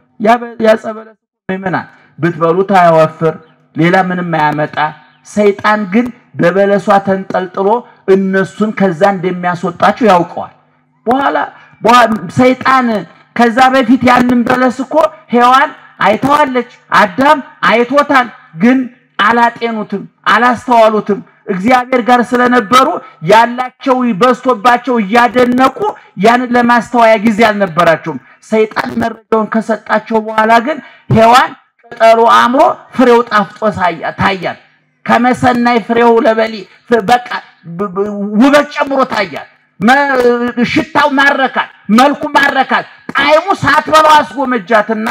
ያ ጸበለሱ ምንና ብትበሉት አያወፍር ሌላ ምንም አያመጣ ሰይጣን ግን በበለሷ ተንጠልጥሎ እነሱን ከዛ እንደሚያስወጣቸው ያውቀዋል በኋላ ሰይጣን ከዛ በፊት ያንን በለስኮ ሔዋን አይተዋለች አዳም አይቶታል ግን አላጤኑትም አላስተዋሉትም እግዚአብሔር ጋር ስለነበሩ ያላቸው በስቶባቸው ያደነቁ ያን ለማስተዋያ ጊዜ አልነበራቸውም ሰይጣን መረጃውን ከሰጣቸው በኋላ ግን ሔዋን ቅጠሉ አምሮ ፍሬው ጣፍጦ ታያል ከመሰናይ ፍሬው ለበሊ በቃ ውበት ጨምሮ ታያል ሽታው ማረካል መልኩ ማረካል ጣይሙ ሳትበላው አስጎመጃትና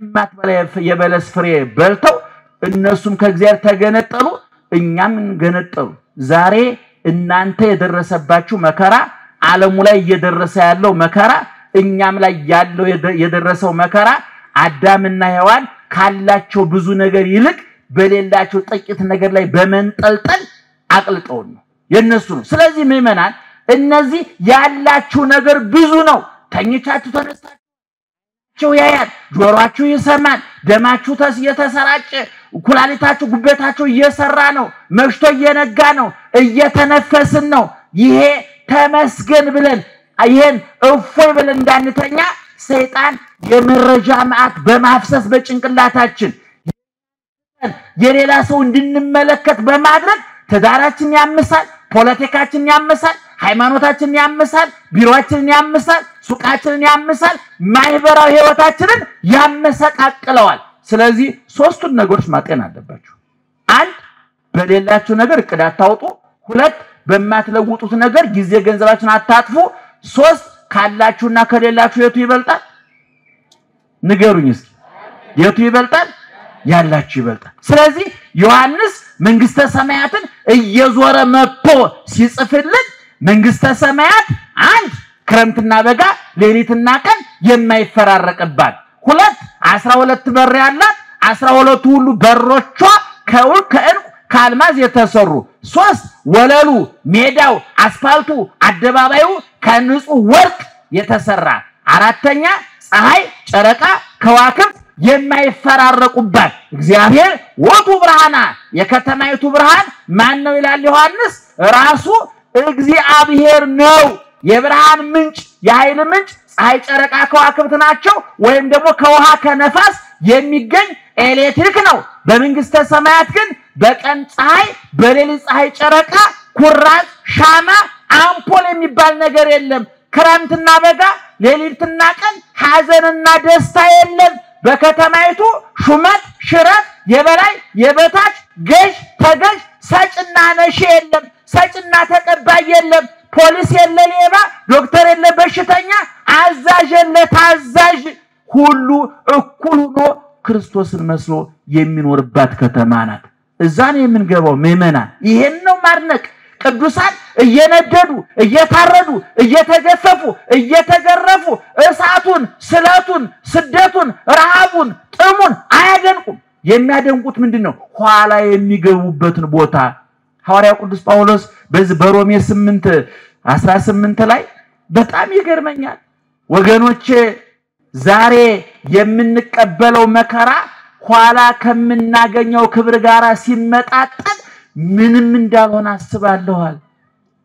ማትበላ የበለስ ፍሬ በልተው እነሱም ከእግዚአብሔር ተገነጠሉ እኛም እንገነጠሉ ዛሬ እናንተ የደረሰባችሁ መከራ ዓለሙ ላይ እየደረሰ ያለው መከራ እኛም ላይ ያለው የደረሰው መከራ አዳምና ሔዋን ካላቸው ብዙ ነገር ይልቅ በሌላቸው ጥቂት ነገር ላይ በመንጠልጠል አቅልጠው ነው የነሱ ነው ስለዚህ ምእመናን እነዚህ ያላችሁ ነገር ብዙ ነው ተኝቻችሁ ተነስታችሁ ያያል ጆሮአችሁ ይሰማል ደማችሁ እየተሰራጨ ኩላሊታችሁ ጉበታችሁ እየሰራ ነው መሽቶ እየነጋ ነው እየተነፈስን ነው ይሄ ተመስገን ብለን ይሄን እፎይ ብለን እንዳንተኛ ሰይጣን የመረጃ ማዕት በማፍሰስ በጭንቅላታችን የሌላ ሰው እንድንመለከት በማድረግ ተዳራችን ያምሳል ፖለቲካችን ያምሳል ሃይማኖታችን ያምሳል ቢሮአችን ያምሳል ሱቃችን ያምሳል ማህበራዊ ህይወታችንን ያመሰቃቅለዋል ስለዚህ ሶስቱን ነገሮች ማጤን አለባችሁ አንድ በሌላችሁ ነገር እቅድ አታውጡ ሁለት በማትለውጡት ነገር ጊዜ ገንዘባችሁን አታጥፉ ሶስት ካላችሁና ከሌላችሁ የቱ ይበልጣል ንገሩኝ እስኪ የቱ ይበልጣል ያላችሁ ይበልጣል ስለዚህ ዮሐንስ መንግስተ ሰማያትን እየዞረ መጥቶ ሲጽፍልን መንግስተ ሰማያት አንድ ክረምትና በጋ ሌሊትና ቀን የማይፈራረቅባት ሁለት 12 በር ያላት 12 ሁሉ በሮቿ ከዕንቁ ከአልማዝ የተሰሩ ሶስት ወለሉ ሜዳው አስፋልቱ አደባባዩ ከንጹህ ወርቅ የተሰራ አራተኛ ፀሐይ ጨረቃ ከዋክብት የማይፈራረቁባት እግዚአብሔር ወጡ ብርሃና የከተማይቱ ብርሃን ማን ነው ይላል ዮሐንስ ራሱ እግዚአብሔር ነው የብርሃን ምንጭ የኃይል ምንጭ ፀሐይ ጨረቃ ከዋክብት ናቸው ወይም ደግሞ ከውሃ ከነፋስ የሚገኝ ኤሌክትሪክ ነው በመንግስተ ሰማያት ግን በቀን ፀሐይ በሌሊት ፀሐይ ጨረቃ ኩራዝ ሻማ አምፖል የሚባል ነገር የለም ክረምትና በጋ ሌሊትና ቀን ሐዘንና ደስታ የለም በከተማይቱ ሹመት ሽረት የበላይ የበታች ገዥ ተገዥ ሰጭና ነሽ የለም ሰጭና ተቀባይ የለም ፖሊስ የለ ሌባ ዶክተር የለ በሽተኛ አዛዥ የለ ታዛዥ ሁሉ እኩል ሆኖ ክርስቶስን መስሎ የሚኖርባት ከተማ ናት እዛን የምንገባው ምእመናን ይሄን ነው ማድነቅ ቅዱሳን እየነደዱ እየታረዱ እየተገፈፉ እየተገረፉ እሳቱን ስለቱን ስደቱን ረሃቡን ጥሙን አያደንቁም የሚያደንቁት ምንድነው? ኋላ የሚገቡበትን ቦታ ሐዋርያው ቅዱስ ጳውሎስ በዚህ በሮሜ 8:18 ላይ በጣም ይገርመኛል። ወገኖቼ ዛሬ የምንቀበለው መከራ ኋላ ከምናገኘው ክብር ጋር ሲመጣጠን ምንም እንዳልሆነ አስባለሁል።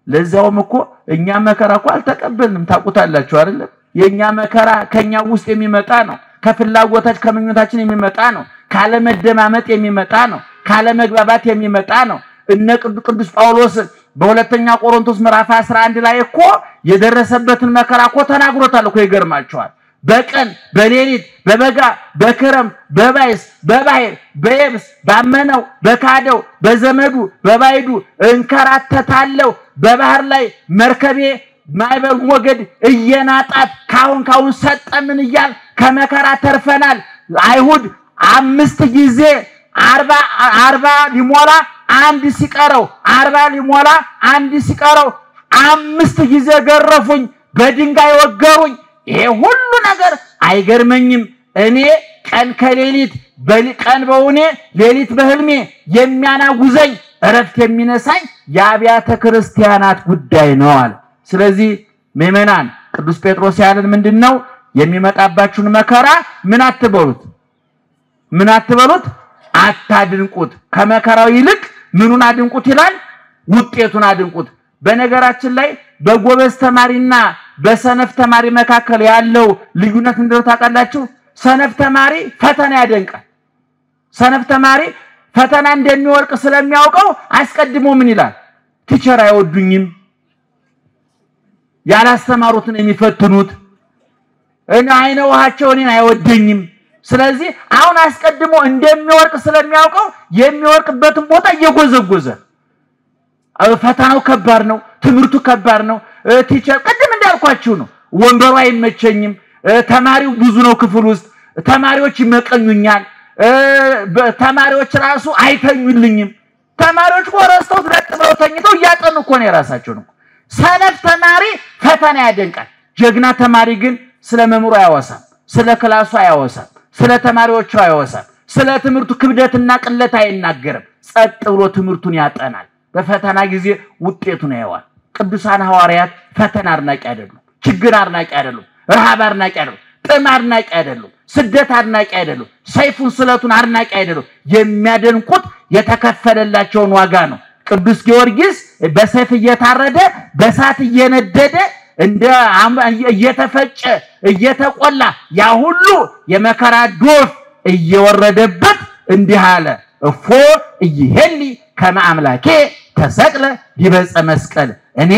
ለዛውም እኮ እኛ መከራ እኮ አልተቀበልንም ታውቁታላችሁ አይደል? የኛ መከራ ከኛ ውስጥ የሚመጣ ነው። ከፍላጎታችን ከምኞታችን የሚመጣ ነው። ካለ መደማመጥ የሚመጣ ነው። ካለ መግባባት የሚመጣ ነው። እነ ቅዱስ ጳውሎስ በሁለተኛ ቆሮንቶስ ምዕራፍ 11 ላይ እኮ የደረሰበትን መከራ እኮ ተናግሮታል እኮ ይገርማቸዋል። በቀን በሌሊት በበጋ በክረም በባይስ በባህር በየብስ ባመነው በካደው በዘመዱ በባይዱ እንከራተታለሁ በባህር ላይ መርከቤ ማይበል ሞገድ እየናጣት ካሁን ሰጠምን እያል ከመከራ ተርፈናል። አይሁድ 5 ጊዜ 40 ሊሞላ አንድ ሲቀረው 40 ሊሞላ አንድ ሲቀረው 5 ጊዜ ገረፉኝ በድንጋይ ወገሩኝ። ይሄ ሁሉ ነገር አይገርመኝም? እኔ ቀን ከሌሊት በቀን በውኔ ሌሊት በህልሜ የሚያናጉዘኝ እረፍት የሚነሳኝ የአብያተ ክርስቲያናት ጉዳይ ነው አለ። ስለዚህ ምእመናን ቅዱስ ጴጥሮስ ያለን ምንድነው? የሚመጣባችሁን መከራ ምን አትበሉት አታድንቁት። ከመከራው ይልቅ ምኑን አድንቁት ይላል? ውጤቱን አድንቁት። በነገራችን ላይ በጎበዝ ተማሪና በሰነፍ ተማሪ መካከል ያለው ልዩነት እንደው ታውቃላችሁ? ሰነፍ ተማሪ ፈተና ያደንቃል። ሰነፍ ተማሪ ፈተና እንደሚወርቅ ስለሚያውቀው አስቀድሞ ምን ይላል? ቲቸር አይወዱኝም፣ ያላስተማሩትን የሚፈትኑት እና አይነውሃቸው እኔን አይወደኝም። ስለዚህ አሁን አስቀድሞ እንደሚወርቅ ስለሚያውቀው የሚወርቅበትን ቦታ እየጎዘጎዘ ፈተናው ከባድ ነው፣ ትምርቱ ከባድ ነው። ቲቸር ቀደም እንዳልኳችሁ ነው፣ ወንበሩ አይመቸኝም፣ ተማሪው ብዙ ነው ክፍል ውስጥ፣ ተማሪዎች ይመቀኙኛል፣ ተማሪዎች ራሱ አይተኙልኝም። ተማሪዎች ወረስተው ተጠቅመው ተኝተው ያጠኑ እኮ ነው የራሳቸው ነው። ሰነፍ ተማሪ ፈተና ያደንቃል። ጀግና ተማሪ ግን ስለ መምሩ አያወሳም፣ ስለ ክላሱ አያወሳም፣ ስለ ተማሪዎቹ አያወሳም፣ ስለ ትምርቱ ክብደትና ቅለት አይናገርም። ጸጥ ብሎ ትምርቱን ያጠናል። በፈተና ጊዜ ውጤቱን ያያዋል። ቅዱሳን ሐዋርያት ፈተና አድናቂ አይደሉም፣ ችግር አድናቂ አይደሉም፣ ረሃብ አድናቂ አይደሉም፣ ጥም አድናቂ አይደሉም፣ ስደት አድናቂ አይደሉም፣ ሰይፉን ስለቱን አድናቂ አይደሉም። የሚያደንቁት የተከፈለላቸውን ዋጋ ነው። ቅዱስ ጊዮርጊስ በሰይፍ እየታረደ በሳት እየነደደ እንደ እየተፈጨ እየተቆላ ያ ሁሉ የመከራ ዶፍ እየወረደበት እንዲህ አለ፣ እፎ እይሄሊ ከመ አምላኬ ተሰቅለ ዲበፀ መስቀል። እኔ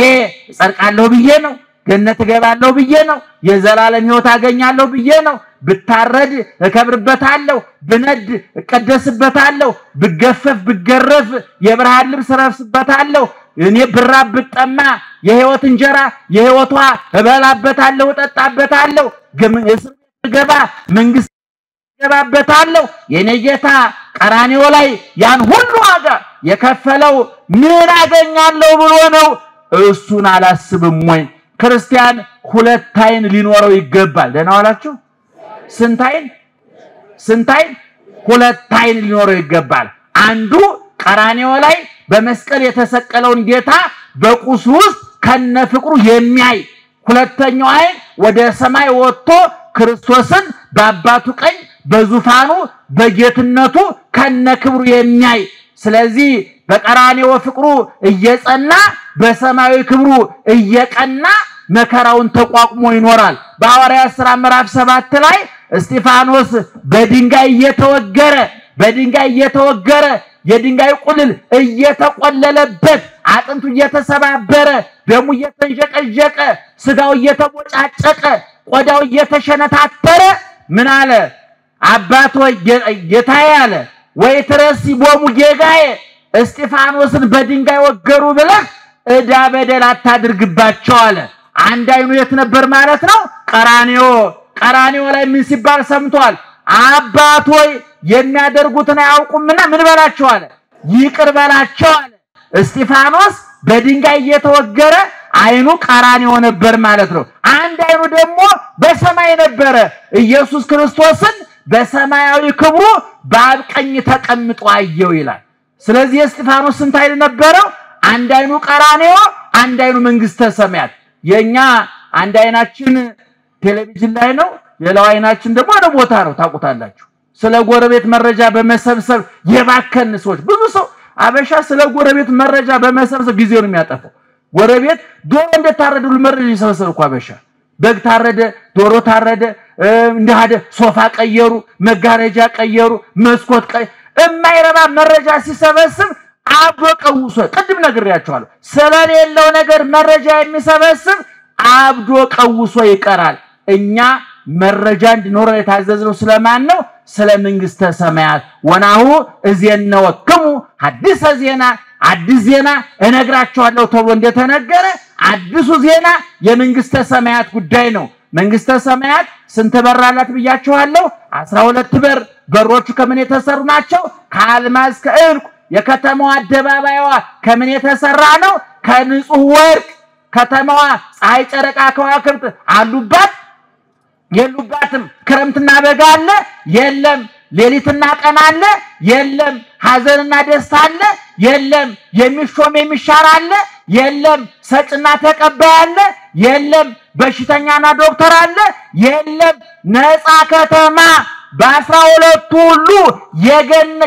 ጸድቃለሁ ብዬ ነው፣ ገነት እገባለሁ ብዬ ነው፣ የዘላለም ሕይወት አገኛለሁ ብዬ ነው። ብታረድ እከብርበታለሁ፣ ብነድ እቀደስበታለሁ፣ ብገፈፍ ብገረፍ የብርሃን ልብስ እለብስበታለሁ። እኔ ብራብ ብጠማ የሕይወት እንጀራ የሕይወቷ እበላበታለሁ እጠጣበታለሁ። ገባ መንግስት ገባበታለሁ። የኔ ጌታ ቀራንዮ ላይ ያን ሁሉ ዋጋ የከፈለው ምን አገኛለሁ ብሎ ነው? እሱን አላስብም ወይ? ክርስቲያን ሁለት አይን ሊኖረው ይገባል። ደህና ዋላችሁ? ስንት አይን? ሁለት አይን ሊኖረው ይገባል። አንዱ ቀራንዮ ላይ በመስቀል የተሰቀለውን ጌታ በቁስ ውስጥ ከነፍቅሩ የሚያይ፣ ሁለተኛው አይን ወደ ሰማይ ወጥቶ ክርስቶስን በአባቱ ቀኝ በዙፋኑ በጌትነቱ ከነክብሩ የሚያይ። ስለዚህ በቀራንዮ ፍቅሩ እየጸና በሰማያዊ ክብሩ እየቀና መከራውን ተቋቁሞ ይኖራል። በሐዋርያት ሥራ ምዕራፍ 7 ላይ እስጢፋኖስ በድንጋይ እየተወገረ የድንጋይ ቁልል እየተቆለለበት አጥንቱ እየተሰባበረ ደሙ እየተንጀቀጀቀ ስጋው እየተቦጫጨቀ ቆዳው እየተሸነታተረ ምን አለ? አባቶ ጌታዬ አለ ወይ ትረሲ ቦሙ ጌጋዬ፣ እስጢፋኖስን በድንጋይ ወገሩ ብለህ እዳ በደል አታድርግባቸው አለ። አንድ አይኑ የት ነበር ማለት ነው? ቀራንዮ ላይ ምን ሲባል ሰምቷል? አባት ሆይ የሚያደርጉትን አያውቁምና ምን በላቸው አለ? ይቅር በላቸው አለ። እስጢፋኖስ በድንጋይ እየተወገረ አይኑ ቀራንዮ ነበር ማለት ነው። አንድ አይኑ ደግሞ በሰማይ ነበረ። ኢየሱስ ክርስቶስን በሰማያዊ ክብሩ በአብ ቀኝ ተቀምጦ አየው ይላል። ስለዚህ እስጢፋኖስ ስንት አይል ነበረው? አንድ አይኑ ቀራንዮ አንድ አይኑ መንግስተ ሰማያት። የኛ አንድ አይናችን ቴሌቪዥን ላይ ነው፣ ሌላው አይናችን ደግሞ ወደ ቦታ ነው ታውቁታላችሁ። ስለ ጎረቤት መረጃ በመሰብሰብ የባከን ሰዎች ብዙ ሰው አበሻ ስለ ጎረቤት መረጃ በመሰብሰብ ጊዜውን የሚያጠፋው ጎረቤት ዶሮ እንደታረደ መረጃ ይሰበሰብ እኮ አበሻ በግ ታረደ ዶሮ ታረደ እንደሃደ ሶፋ ቀየሩ መጋረጃ ቀየሩ መስኮት የማይረባ መረጃ ሲሰበስብ አብዶ ቀውሶ ቅድም ነግሬያችኋለሁ ስለሌለው ነገር መረጃ የሚሰበስብ አብዶ ቀውሶ ይቀራል። እኛ መረጃ እንዲኖረን የታዘዝነው ስለማን ነው? ስለ መንግስተ ሰማያት። ወናሁ እዜነወክሙ ሐዲስ ዜና አዲስ ዜና እነግራችኋለሁ ተብሎ እንደተነገረ አዲሱ ዜና የመንግስተ ሰማያት ጉዳይ ነው። መንግስተ ሰማያት ስንት በር አላት ብያችኋለሁ? 12 በር። በሮቹ ከምን የተሰሩ ናቸው? ከአልማዝ ከዕንቁ። የከተማዋ አደባባይዋ ከምን የተሰራ ነው? ከንጹህ ወርቅ። ከተማዋ ፀሐይ ጨረቃ ከዋክብት አሉባት የሉባትም? ክረምትና በጋ አለ የለም? ሌሊትና ቀን አለ የለም? ሐዘንና ደስታ አለ የለም? የሚሾም የሚሻር አለ የለም? ሰጭና ተቀባይ አለ የለም? በሽተኛና ዶክተር አለ የለም? ነፃ ከተማ በ12 ሁሉ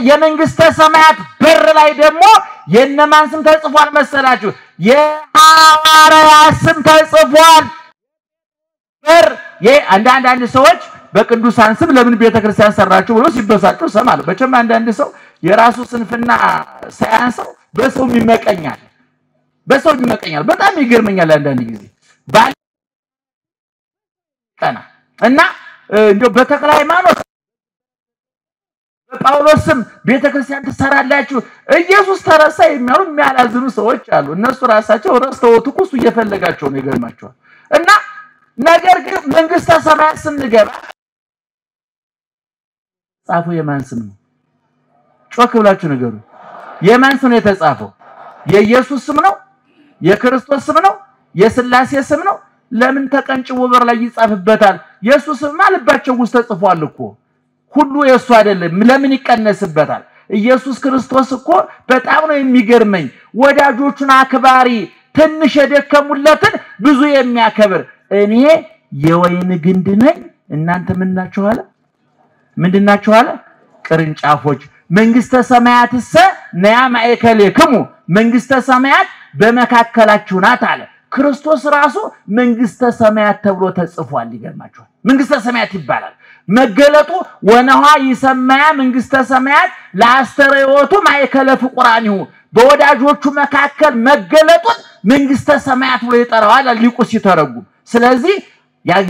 የመንግስተ ሰማያት በር ላይ ደግሞ የነማን ስም ተጽፏል መሰላችሁ? የሐዋርያት ስም ተጽፏል። በር አንዳንድ ሰዎች በቅዱሳን ስም ለምን ቤተክርስቲያን ሰራችሁ ብሎ ሲበሳጩ ሰማሉ። በቸማ አንዳንድ ሰው የራሱ ስንፍና ሳያንሰው በሰው ይመቀኛል። በጣም ይገርመኛል አንዳንድ ጊዜ ባልና እና እንደው በተክለ ሃይማኖት በጳውሎስ ስም ቤተክርስቲያን ተሰራላችሁ ኢየሱስ ተረሳ የሚያሉ የሚያላዝኑ ሰዎች አሉ። እነሱ ራሳቸው ረስተውት እኮ እሱ እየፈለጋቸው ነው ይገርማቸዋል። እና ነገር ግን መንግስተ ሰማያት ስንገባ ጻፉ የማን ስም ነው? ጮክ ብላችሁ ነገሩ የማን ስም ነው የተጻፈው? የኢየሱስ ስም ነው? የክርስቶስ ስም ነው? የሥላሴ ስም ነው? ለምን ተቀንጭቦ በር ላይ ይጻፍበታል? ኢየሱስ ስም ልባቸው ውስጥ ተጽፏል እኮ ሁሉ የሱ አይደለም። ለምን ይቀነስበታል? ኢየሱስ ክርስቶስ እኮ በጣም ነው የሚገርመኝ። ወዳጆቹን አክባሪ ትንሽ የደከሙለትን ብዙ የሚያከብር እኔ የወይን ግንድ ነኝ እናንተ ምንድናችሁ አለ? ቅርንጫፎች። መንግስተ ሰማያትሰ ነያ ማእከሌክሙ መንግስተ ሰማያት በመካከላችሁ ናት አለ። ክርስቶስ ራሱ መንግስተ ሰማያት ተብሎ ተጽፏል። ይገርማችኋል። መንግስተ ሰማያት ይባላል። መገለጡ ወነሃ ይሰማያ መንግስተ ሰማያት ለአስተርእዮቱ ማእከለ ፍቁራኒሁ በወዳጆቹ መካከል መገለጡን መንግስተ ሰማያት ብሎ ይጠራዋል ሊቁ ሲተረጉም። ስለዚህ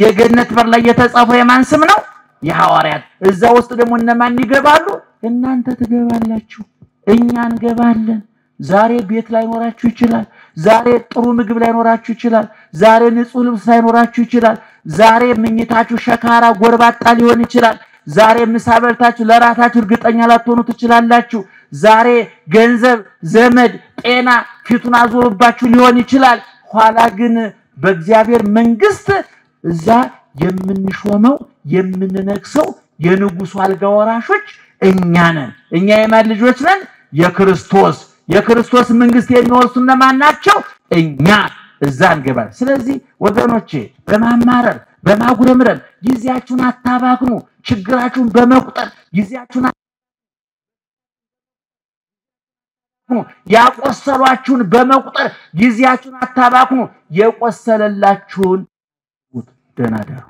የገነት በር ላይ የተጻፈው የማን ስም ነው? የሐዋርያት። እዛ ውስጥ ደግሞ እነማን ይገባሉ? እናንተ ትገባላችሁ፣ እኛ እንገባለን። ዛሬ ቤት ላይ ኖራችሁ ይችላል። ዛሬ ጥሩ ምግብ ላይ ኖራችሁ ይችላል። ዛሬ ንጹህ ልብስ ላይ ኖራችሁ ይችላል። ዛሬ ምኝታችሁ ሸካራ ጎርባጣ ሊሆን ይችላል። ዛሬ ምሳ በልታችሁ ለራታችሁ እርግጠኛ ላትሆኑ ትችላላችሁ። ዛሬ ገንዘብ፣ ዘመድ፣ ጤና ፊቱን አዞርባችሁ ሊሆን ይችላል። ኋላ ግን በእግዚአብሔር መንግስት እዛ የምንሾመው የምንነግሰው የንጉሱ አልጋ ወራሾች እኛ ነን። እኛ የማን ልጆች ነን? የክርስቶስ መንግስት የሚወርሱ እነማን ናቸው? እኛ እዛ እንገባለን። ስለዚህ ወገኖቼ በማማረር በማጉረምረም ጊዜያችሁን አታባክኑ። ችግራችሁን በመቁጠር ጊዜያችሁን ያቆሰሏችሁን በመቁጠር ጊዜያችሁን አታባክኑ። የቆሰለላችሁን ደህና ደሩ።